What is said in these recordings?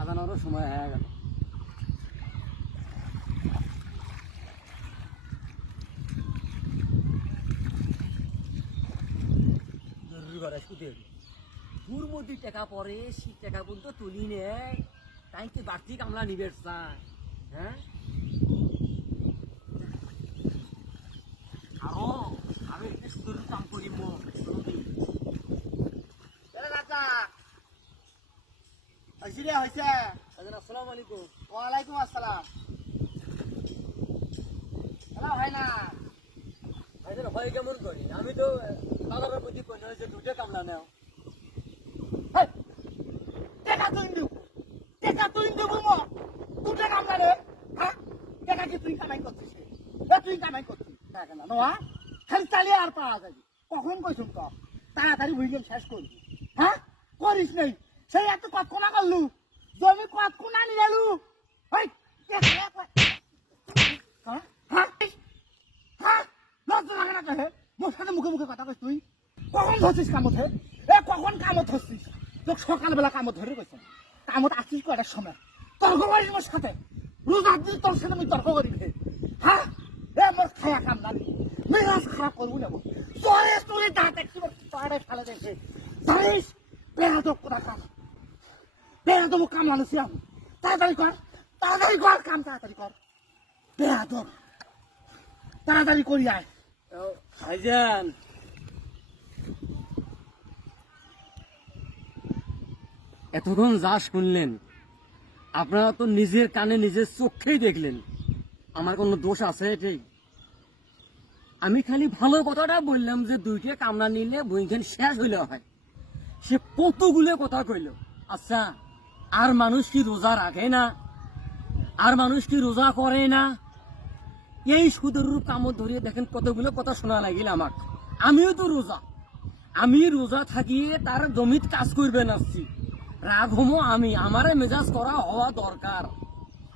আদানোরও সময় হয়ে গেল। জরুরি করে সুদের দূর মধ্যে টাকা পরে সেই টাকা পর্যন্ত তুলি নেয়, তাই কি বাড়তি কামলা নিবে চায়? হ্যাঁ, আরো আমি একটা সুদের কাম করিব। আসসালামু আলাইকুম। ওয়ালাইকুম আসসালাম। হয় না ভাইজান হয় কেমন করি? আমি তো বাবার মধ্যে কই না যে দুটো কামলা নেও। টাকা তুই দেবো দুটা কামলা রে। হ্যাঁ, টাকা কি তুই কামাই করছিস? তুই কামাই করছিস টাকা না নোয়া, খালি চালিয়ে আর পাওয়া যাবে। কখন কইছুন তো তাড়াতাড়ি বুঝলাম শেষ করবি। হ্যাঁ, করিস নেই সেই এত কতক্ষণা করলু, জমি কতক্ষণা নিয়ে এলু। লজ্জা লাগে না কে? মোর সাথে মুখে মুখে কথা কইস তুই? কখন ধরছিস কামত? কখন কামত ধরছিস? তোর সকালবেলা কামত ধরে গেছে, কামত আসিস কটার সময় তর্ক করিস মোর সাথে? রোজার দিন তোর সাথে আমি তর্ক করি? হ্যাঁ, মোর খায়া কাম না, মেজাজ খারাপ করবো না। চলে চলে দাঁত একটু পাড়ে ফেলে দেখে জানিস বেড়াদব কোথা কাম, বেড়াদব কাম লাগাচ্ছি আমি। তাড়াতাড়ি কর, তাড়াতাড়ি কর কাম, তাড়াতাড়ি কর। বেড়াদব তাড়াতাড়ি করি আয়। ভাইজান এতক্ষণ যা শুনলেন আপনারা তো নিজের কানে নিজের চোখেই দেখলেন, আমার কোনো দোষ আছে এটাই? আমি খালি ভালো কথাটা বললাম যে দুইটা কামলা নিলে বইখান শেষ হইলে হয়। সে কতগুলো কথা কইল। আচ্ছা, আর মানুষ কি রোজা রাখে না? আর মানুষ কি রোজা করে না? এই সুদের রূপ কামড় ধরিয়ে দেখেন কতগুলো কথা শোনা লাগিল আমার। আমিও তো রোজা, আমি রোজা থাকিয়ে তার জমিত কাজ করবেন আসছি, রাগ হমো আমি, আমারে মেজাজ করা হওয়া দরকার।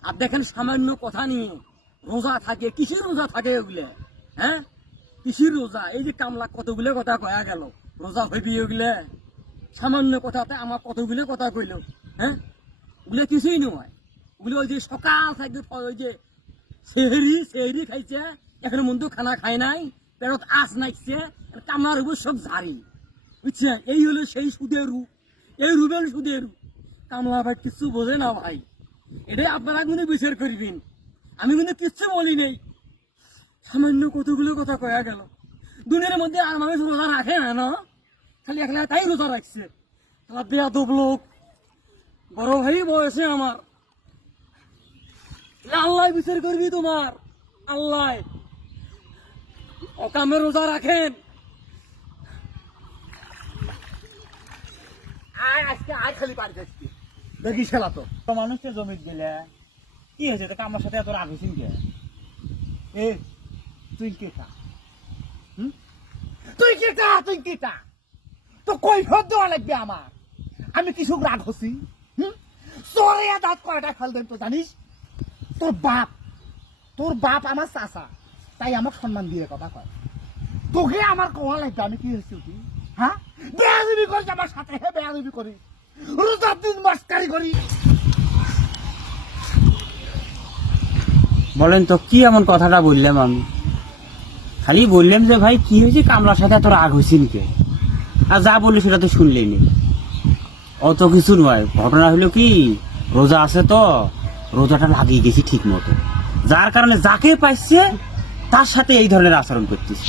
আর দেখেন সামান্য কথা নিয়ে রোজা থাকে, কিসের রোজা থাকে ওগুলো? হ্যাঁ, কিসের রোজা? এই যে কামলা কতগুলো কথা কয়া গেল, রোজা হইবি ওগুলো? সামান্য কথাতে আমার কতগুলো কথা কইল। হ্যাঁ, ওগুলো কিছুই নয়। ওগুলো ওই যে সকাল থাকবে ওই যে সেহরি খাইছে, এখন মন্দ খানা খায় নাই, পেটত আঁচ নাইছে, কামলার উপর সব ঝাড়ি, বুঝছে? এই হলো সেই সুদের রূপ, এই রূপের সুদের রূপ। কামলা ভাই কিচ্ছু বোঝে না ভাই, এটাই আপনারা কিন্তু বিচার করবেন। আমি কিন্তু কিচ্ছু বলি নেই, সামান্য কতগুলো কথা কয়া গেল। দুনিয়ার মধ্যে আর মানুষ রোজা রাখে না, খালি একলা তাই রোজা রাখছে। বেয়াদব লোক, বড় ভাই বয়সে আমার। আল্লাহ বিচার করবি তোমার, আল্লাহ। অকামে রোজা রাখেন। আয় আজকে আয় খালি পার যাচ্ছি দেখি খেলা তো মানুষকে জমিত দিলে কি হয়েছে? তো আমার সাথে এত রাগ হয়েছিল কে? এ তুই কে কা? তুই কে কা? তুই কে কা? তো কই ফেরত দেওয়া লাগবে আমার? আমি কিছু রাগ হচ্ছি? চরে দাঁত কয়টা ফেল দেন তো জানিস? তোর বাপ আমার চাচা, তাই আমার সম্মান দিয়ে কথা কয়। তোকে আমার কোয়া লাগবে আমি কি হয়েছি? তুই হ্যাঁ বেয়াদবি করিস আমার সাথে, হ্যাঁ বেয়াদবি করি, রোজার দিন মাস্কারি করি। বলেন তো কি এমন কথাটা বললাম? আমি খালি বললাম যে ভাই কি হয়েছে, কামলার সাথে এত রাগ হয়েছিল কে? আর যা বললি সেটা তো শুনলেনি, অত কিছু নয়। ঘটনা হলো কি, রোজা আছে তো, রোজাটা লাগিয়ে গেছি ঠিক মতো, যার কারণে যাকে পাইছে তার সাথে এই ধরনের আচরণ করতেছি।